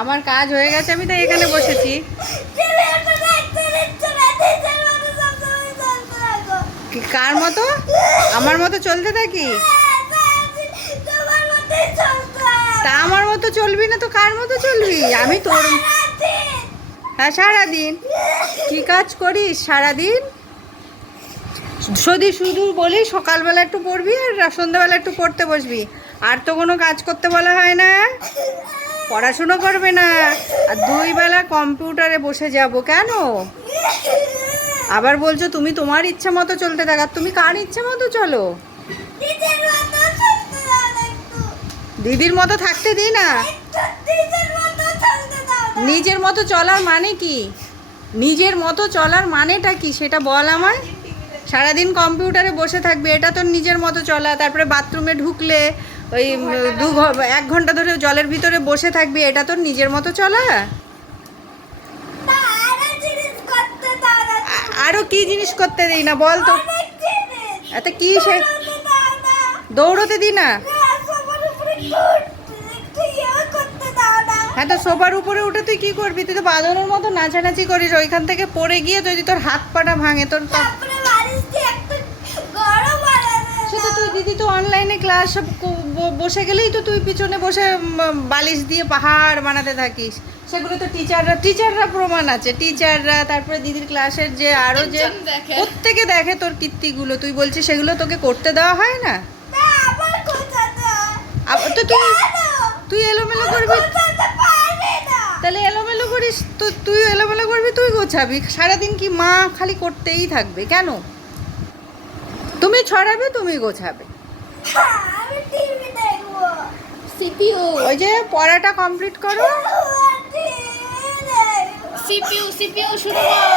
আমার কাজ হয়ে গেছে, আমি তাই এখানে বসেছি। কার মতো? আমার মতো চলতে থাকি? তা আমার মতো চলবি না তো কার মতো চলবি? আমি তোর। হ্যাঁ, সারাদিন কি কাজ করিস সারাদিন? শুধু শুধু বলি সকালবেলা একটু পড়বি আর সন্ধ্যাবেলা একটু পড়তে বসবি, আর তো কোনো কাজ করতে বলা হয় না। পড়াশুনো করবে না, আর 2 বেলা কম্পিউটারে বসে যাব কেন? আবার বলছো তুমি তোমার ইচ্ছা মতো চলতে থাক, আর তুমি কার ইচ্ছা মতো চলো? দিদির মতো থাকতে দিই না। নিজের মতো চলার মানে কি? নিজের মতো চলার মানেটা কি সেটা বল আমায়। সারাদিন কম্পিউটারে বসে থাকবে, এটা তোর নিজের মতো চলা? তারপরে বাথরুমে ঢুকলে ওই 1 ঘন্টা ধরে জলের ভিতরে বসে থাকবি, এটা তোর নিজের মতো চলা? আরো কি জিনিস করতে দিই না বল তো? এত কি সে দৌড়তে দি না? হ্যাঁ, তো সোফার উপরে উঠে তুই কি করবি? তুই তো বাঁদরের মতো নাচানাচি করিস, ওইখান থেকে পড়ে গিয়ে যদি তোর হাত পাটা ভাঙে তোর। সেটা তুই দিদি তো অনলাইনে ক্লাস বসে গেলেই তো তুই পিছনে বসে বালিশ দিয়ে পাহাড় বানাতে থাকিস। সেগুলো তো টিচাররা প্রমাণ আছে, টিচাররা, তারপরে দিদির ক্লাসের যে আরো যে প্রত্যেকে দেখে তোর কীর্তিগুলো, তুই বলছিস সেগুলো তোকে করতে দেওয়া হয় না? তো তুই এলোমেলো করবি, তাহলে এলোমেলো করিস তো, তুই এলোমেলো করবি, তুই গোছাবি। সারাদিন কি মা খালি করতেই থাকবে কেন? তুমি ছড়াবে, তুমি গোছাবে। সিপিইউ, ওই যে পড়াটা কমপ্লিট করো। সিপিইউ শুরু কর।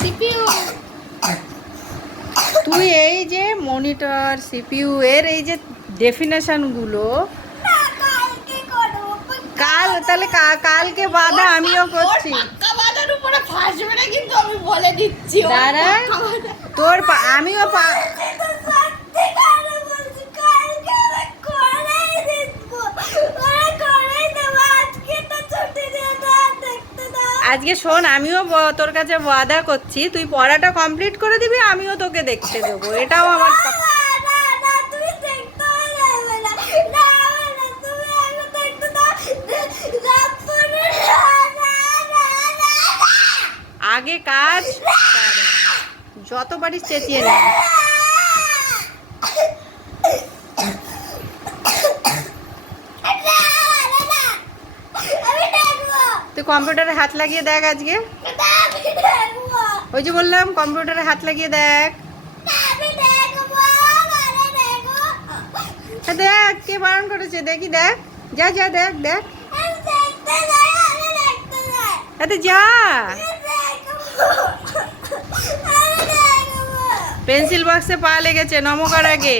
সিপিইউ, তুই এই যে মনিটর সিপিইউ এর এই যে ডেফিনেশনগুলো কাল, তাহলে কালকে বাধা আমিও করছি। দাঁড়া, তোর আমিও আজকে শোন, আমিও তোর কাছে ওয়াদা করছি, তুই পড়াটা কমপ্লিট করে দিবি, আমিও তোকে দেখতে দেবো। এটাও আমার আগে কাজ, যত পারিস চেঁচিয়ে নে। তুই কম্পিউটারে হাত লাগিয়ে দেখ আজকে। ওই যে বললাম কম্পিউটারে হাত লাগিয়ে দেখ। দেখ কে বারণ করেছে, দেখি দেখ, যা যা দেখ দেখ, এতে যা। পেন্সিল বক্সে পা লেগেছে, নমকার আগে।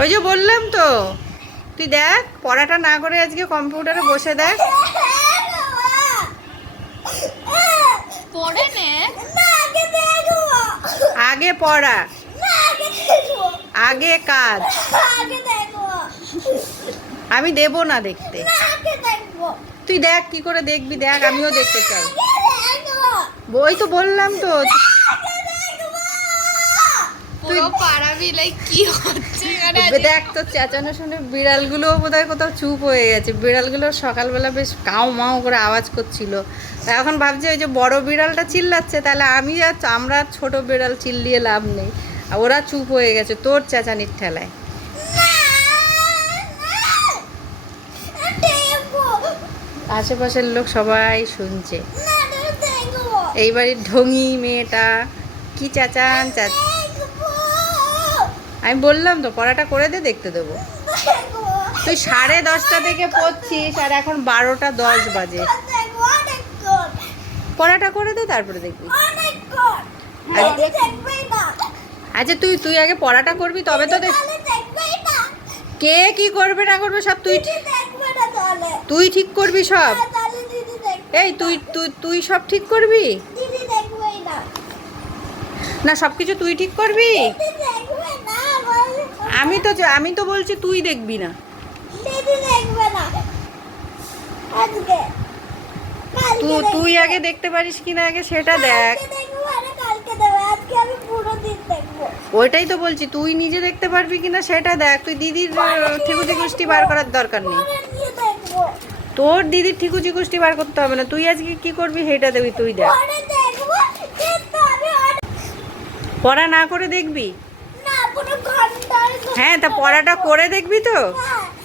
ওই যে বললাম তো, তুই দেখ, পড়াটা না করে আজকে কম্পিউটারে বসে দেখ। আগে পড়া, আগে কাজ। আমি দেব না দেখতে। তুই দেখ কি করে দেখবি, দেখ, আমিও দেখতে চাই। ওই তো বললাম তো, দেখ তো চেঁচানো শুনে বিড়ালগুলো বোধহয় কোথাও চুপ হয়ে গেছে। বিড়ালগুলো সকালবেলা বেশ কাউ মাও করে আওয়াজ করছিল, এখন ভাবছি ওই যে বড় বিড়ালটা চিল্লাচ্ছে, তাহলে আমরা ছোট বিড়াল চিল্লিয়ে লাভ নেই, আর ওরা চুপ হয়ে গেছে তোর চেঁচানির ঠেলায়। আশেপাশের লোক সবাই শুনছে, এই বাড়ির ঢঙি মেয়েটা কি চেঁচান। আমি বললাম তো পড়াটা করে দে, দেখতে দেবো। তুই 10:30 থেকে পড়ছিস, আর এখন 12:10 বাজে। পড়াটা করে দে, তারপরে দেখবি। আচ্ছা তুই আগে পড়াটা করবি, তবে তো দেখ। কে কি করবে না করবে সব তুই ঠিক করবি সব। এই তুই সব ঠিক করবি না, সবকিছু তুই ঠিক করবি। আমি তো বলছি তুই দেখবি না। দিদি দেখবে না আজকে তুই আগে দেখতে পারিস কিনা আগে সেটা দেখ। কালকে দেখবো, আরে কালকে দেবে, আজকে আমি পুরো দিন দেখবো। ওইটাই তো বলছি, তুই নিজে দেখতে পারবি কিনা সেটা দেখ। তুই দিদির ঠিকুজি কুষ্টি বার করার দরকার নেই। পরে দিয়ে দেখবো, তোর দিদির ঠিকুজি কুষ্টি বার করতে হবে না, তুই আজকে কি করবি সেটা দেবি, তুই দেখ। পরে দেখবো, কিন্তু আমি পড়া না করে দেখবি? না পুরো ঘন্টার হ্যাঁ, তা পড়াটা করে দেখবি তো?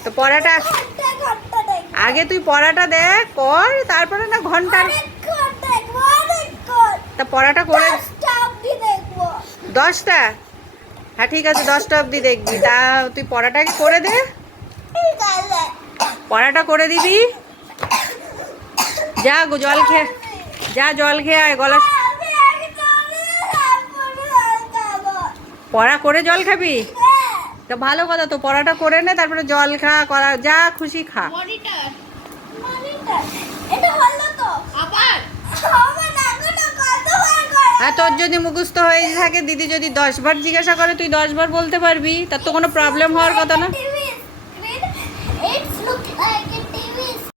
তো পড়াটা ঘন্টা ঘন্টা দেখবো, আগে তুই পড়াটা দেখ, কর, তারপরে না ঘন্টার। অনেকক্ষণ দেখবো, অনেকক্ষণ। তা পড়াটা করে 10টা অবধি দেখবো। 10টা? হ্যাঁ ঠিক আছে, 10টা অবধি দেখবি। তা তুই পড়াটাকে করে দে, ঠিক আছে। পড়াটা করে দিবি। যা জল খেয়ে, যা জল খেয়ে আয়, গলা। আমি একদমই রাখবো খাবো। পড়া করে জল খাবি? হ্যাঁ, তা ভালো কথা, তো পড়াটা করে নে, তারপরে জল খা, করা যা খুশি খা। মনিটর এটা হলো তো আবার হবে না, এখনো কতবার করে। হ্যাঁ, তোর যদি মুখস্থ হয়ে থাকে, দিদি যদি 10 বার জিজ্ঞাসা করে তুই 10 বার বলতে পারবি, তার তো কোনো প্রবলেম হওয়ার কথা না। TV screen, it looks like